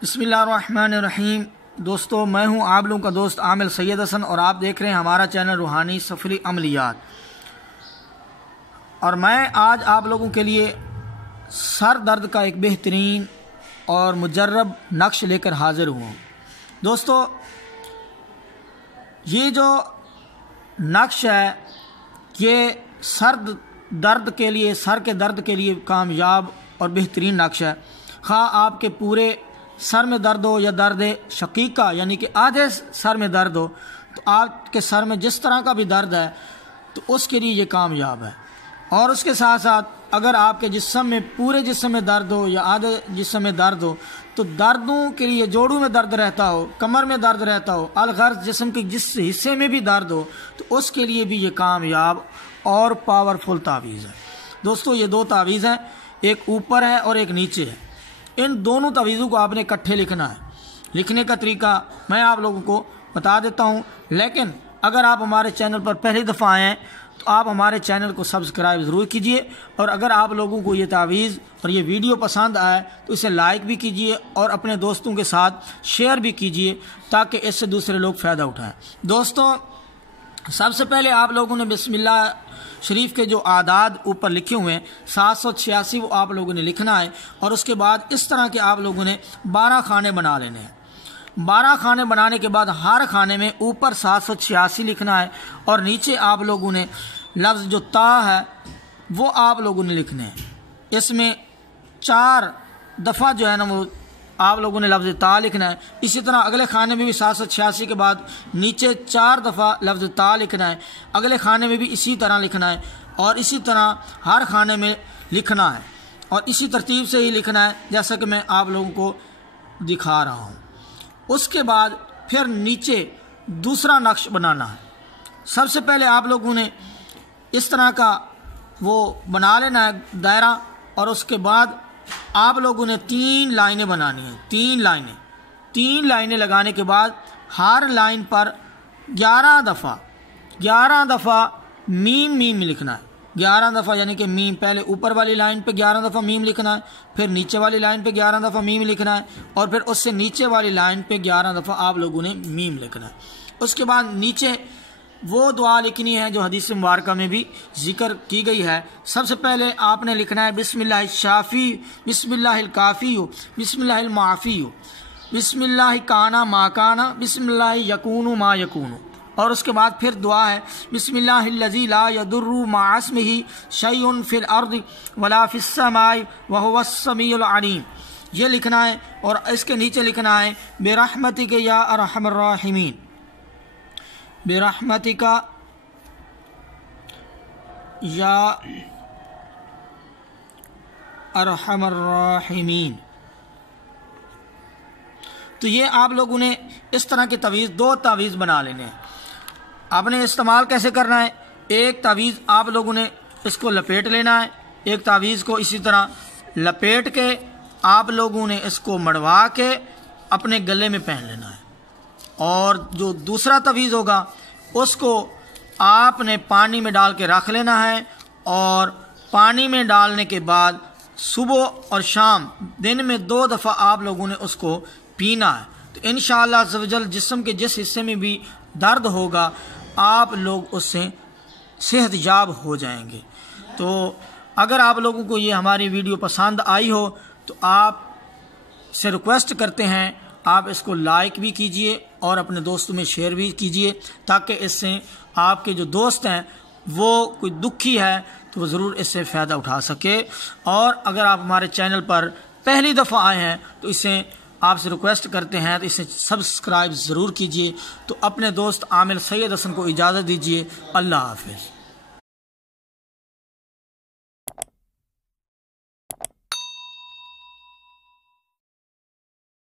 बिस्मिल्लाहिर्रहमानिर्रहीम। दोस्तों, मैं हूं आप लोगों का दोस्त आमिर सैयद हसन और आप देख रहे हैं हमारा चैनल रूहानी सफरी अमलियात। और मैं आज आप लोगों के लिए सर दर्द का एक बेहतरीन और मुजर्रब नक्श लेकर हाजिर हुआ हूं। दोस्तों, ये जो नक्श है ये सर दर्द के लिए, सर के दर्द के लिए कामयाब और बेहतरीन नक्श है। खा आपके पूरे सर में दर्द हो या दर्द शकीका यानी कि आधे सर में दर्द हो, तो आपके सर में जिस तरह का भी दर्द है तो उसके लिए ये कामयाब है। और उसके साथ साथ अगर आपके जिस्म में, पूरे जिस्म में दर्द हो या आधे जिस्म में दर्द हो, तो दर्दों के लिए जोड़ों में दर्द रहता हो, कमर में दर्द रहता हो, अलगर्ज जिस्म के जिस हिस्से में भी दर्द हो, तो उसके लिए भी ये कामयाब और पावरफुल तावीज़ है। दोस्तों, ये दो तावीज़ हैं, एक ऊपर है और एक नीचे है। इन दोनों तावीज़ों को आपने इकट्ठे लिखना है। लिखने का तरीका मैं आप लोगों को बता देता हूं, लेकिन अगर आप हमारे चैनल पर पहली दफ़ा आए हैं तो आप हमारे चैनल को सब्सक्राइब ज़रूर कीजिए। और अगर आप लोगों को ये तावीज़ और ये वीडियो पसंद आए तो इसे लाइक भी कीजिए और अपने दोस्तों के साथ शेयर भी कीजिए ताकि इससे दूसरे लोग फ़ायदा उठाएँ। दोस्तों, सबसे पहले आप लोगों ने बिस्मिल्लाह शरीफ के जो आदाद ऊपर लिखे हुए हैं 786 वो आप लोगों ने लिखना है। और उसके बाद इस तरह के आप लोगों ने 12 खाने बना लेने हैं। 12 खाने बनाने के बाद हर खाने में ऊपर 786 लिखना है और नीचे आप लोगों ने लफ्ज़ जो ता है वो आप लोगों ने लिखने हैं। इसमें 4 दफ़ा जो है ना वो आप लोगों ने लफ्ज़ ता लिखना है। इसी तरह अगले खाने में भी 786 के बाद नीचे 4 दफ़ा लफ्ज़ ता लिखना है। अगले खाने में भी इसी तरह लिखना है और इसी तरह हर खाने में लिखना है और इसी तरतीब से ही लिखना है जैसा कि मैं आप लोगों को दिखा रहा हूँ। उसके बाद फिर नीचे दूसरा नक्श बनाना है। सबसे पहले आप लोगों ने इस तरह का वो बना लेना है दायरा और उसके बाद आप लोगों ने 3 लाइनें बनानी हैं। 3 लाइनें लगाने के बाद हर लाइन पर 11 दफ़ा मीम लिखना है। 11 दफ़ा यानी कि मीम, पहले ऊपर वाली लाइन पे 11 दफ़ा मीम लिखना है, फिर नीचे वाली लाइन पे 11 दफ़ा मीम लिखना है और फिर उससे नीचे वाली लाइन पे 11 दफ़ा आप लोगों ने मीम लिखना है। उसके बाद नीचे वो दुआ लिखनी है जो हदीस मुबारका में भी जिक्र की गई है। सबसे पहले आपने लिखना है बिस्मिल्लाह शाफी, बिस्मिल्लाह काफ़ी, बिस्मिल्लाह माफ़ी, बिस्मिल्लाह काना मा काना, बिस्मिल्लाह यकूनु मा यकूनु। और उसके बाद फिर दुआ है बिस्मिल्लाहिल्लज़ी ला यदुर्रु मा इस्मिही शैउन फिल अर्दि वला फिस समाई व हुवस समीउल अलीम। ये लिखना है और इसके नीचे लिखना है बिरहमतिक या अरहमर राहिमीन, बिरहमतिका या अरहमर राहिमीन। तो ये आप लोगों ने इस तरह के तावीज़, 2 तावीज़ बना लेने हैं। आपने इस्तेमाल कैसे करना है, एक तावीज़ आप लोगों ने इसको लपेट लेना है, एक तावीज़ को इसी तरह लपेट के आप लोगों ने इसको मड़वा के अपने गले में पहन लेना है। और जो दूसरा तावीज़ होगा उसको आपने पानी में डाल के रख लेना है और पानी में डालने के बाद सुबह और शाम दिन में 2 दफ़ा आप लोगों ने उसको पीना है। तो इंशाअल्लाह अज़्ज़ व जल जिस्म के जिस हिस्से में भी दर्द होगा आप लोग उससे सेहतयाब हो जाएंगे। तो अगर आप लोगों को ये हमारी वीडियो पसंद आई हो तो आप से रिक्वेस्ट करते हैं आप इसको लाइक भी कीजिए और अपने दोस्तों में शेयर भी कीजिए ताकि इससे आपके जो दोस्त हैं वो कोई दुखी है तो वो ज़रूर इससे फ़ायदा उठा सके। और अगर आप हमारे चैनल पर पहली दफ़ा आए हैं तो इसे आपसे रिक्वेस्ट करते हैं तो इसे सब्सक्राइब ज़रूर कीजिए। तो अपने दोस्त आमिर सैयद हसन को इजाज़त दीजिए। अल्लाह हाफ़िज़।